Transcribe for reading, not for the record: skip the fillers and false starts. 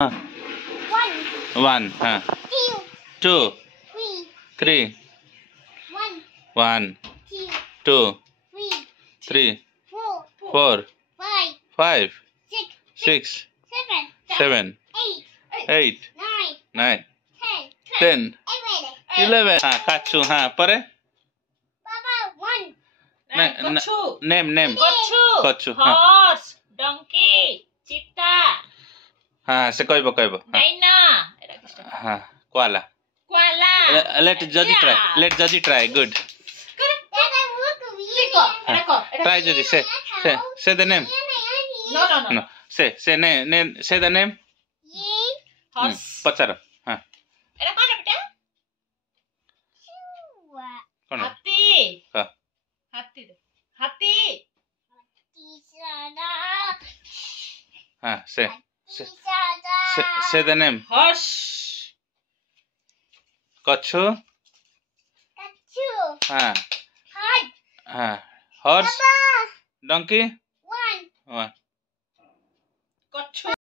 हाँ. One. हाँ. Two. Three. One. Two. Three. Four. Five. Six. Seven. Eight. Nine. 10. 11. हाँ काचू हाँ परे नेम कछु horse, donkey, cheetah, हाँ से कहबो hyena, हाँ koala koala. let Jaji try good try Jaji say the name No. say name say the name Horse. पचारो हाँ Era kau ada beta? कौन Hati. हाँ Hati. हाँ say the name Horse. कछु हाँ हाँ horse donkey one Kochu.